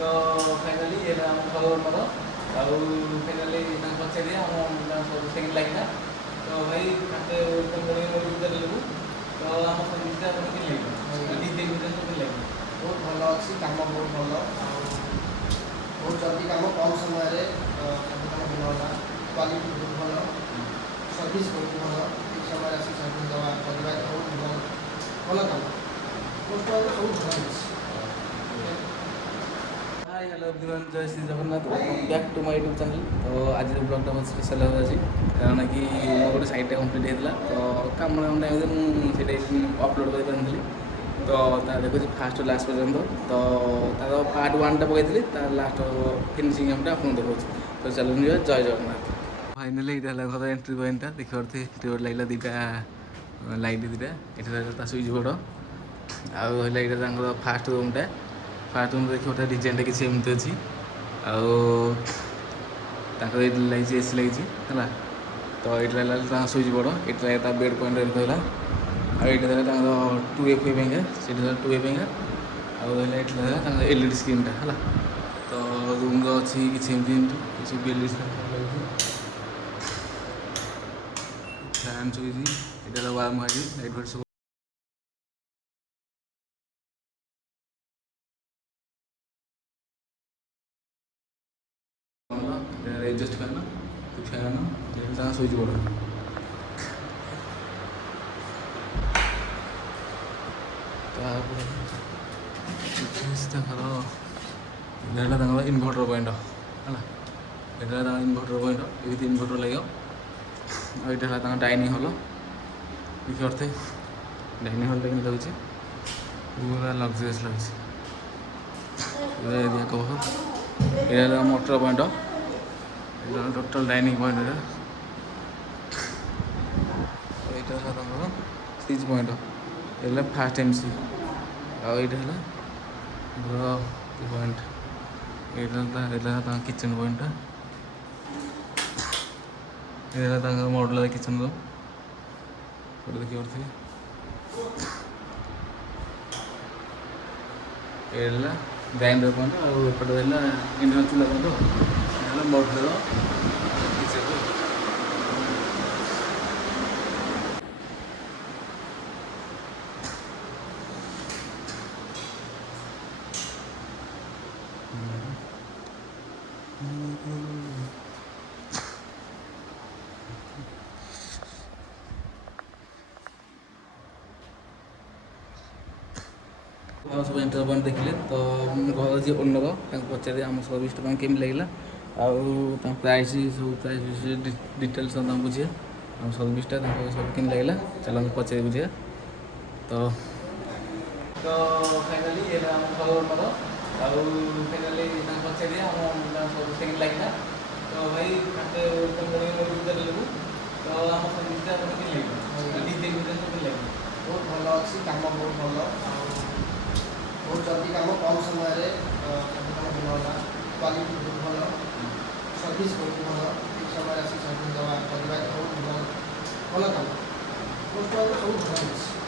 ତ ଫାଇନାଲି ଏଇଟା ଆମ ଘର ମୋର ଆଉ ଫାଇନାଲି ତାଙ୍କ ପଚାରି ଆମ ସବୁ ସେକେଣ୍ଡ ଲାଗିଲା ତ ଭାଇ ତାଙ୍କେ ତମେ ବୁଝିପାରିଲୁ ତ ଆମ ସର୍ଭିସଟା ଆପଣ କେମିତି ଲାଗିଲା ଡିଜେ ଭିତରେ ସବୁ ଲାଗିଲା ବହୁତ ଭଲ ଅଛି, କାମ ବହୁତ ଭଲ ଆଉ ବହୁତ ଜଲ୍ଦି କାମ କମ୍ ସମୟରେ ସବୁ କାମ ଭଲ ହେଲା। କ୍ୱାଲିଟି ବହୁତ ଭଲ, ସର୍ଭିସ୍ ବହୁତ ଭଲ, ଠିକ୍ ସମୟରେ ଆସି ସର୍ଭିସ୍ ଦେବା କରିବା ବହୁତ ଭଲ କାମ। ମୋଷ୍ଟ ଭାବରେ ସବୁ ଭଲ ହେଇଛି। हाय हेलो एवरीवन जय Shri Jagannath welcome back to my YouTube channel. तो आज ब्लॉगटा बहुत स्पेशल है आज कारण कि मोर गोटे साइट कम्प्लीट होता तो कम टाइम मुझे अपलोड कर तो देखो फास्ट लास्ट पर्यंत तो तार पार्ट 1 टा पकई लास्ट फिनिशिंग गेमटा आपको देखो तो चलो जय जगन्नाथ। फाइनाली ये घर एंट्री पॉइंटा देखी पारे लगे दुटा लाइट दुटा ये सुइच बोर्ड आउ फास्ट रूमटा फास्ट रूम देखिए गोटे डिजाइनटा किसी एमती अच्छी आगे लगी एसी लगी है तो ये सुइच बोर्ड ये बेड पॉइंट एमती है आईटा 2FA से 2FA एलईडी स्क्रीनटा है तो रूम अच्छी किसी किसी एलईडी फैन सुइच ये वार्म हाइट लाइट फाइट सब adjust fan switch board inverter point है इनभर्टर पॉइंट ये इनभर्टर लगे यहाँ डाइनिंग हॉल देखिए अर्थे डाइनिंग हॉल लगे पूरा लग्जरियस लगे कह ये motor point total dining point यहाँ स्विच पॉइंट ये फास्ट एमसी आईटा पॉइंट यहाँ किचन पॉइंट ये मॉडल किचन रूम देखिए ये ग्राइंडर पॉइंट आउटे इंडियन चूल्हा पॉइंट मॉडल किचन सब एंटर पॉइंट देखिले तो घर जी ओनर पचारे आम सर्विसटा केमी लगे प्राइस सब प्राइस डिटेल्स बुझे आम सर्विसटा सब केमी लगे चलो पचारे बुझे तो फाइनाली ये घर मोर फाइनाली पचारे आम सब सेकेंड लगे तो भाई बुझेलु तो आम सर्विसटा केमी लगे डीजे सब लगे बहुत भल अच्छी, काम बहुत भल बहुत जल्दी काम कम समय सब काम भल है। क्वालिटी बहुत भल, सर्विस बहुत भल, ठीक समय आसी सर्विस देवा बहुत भल काम। मोस्ट भाव सब भल।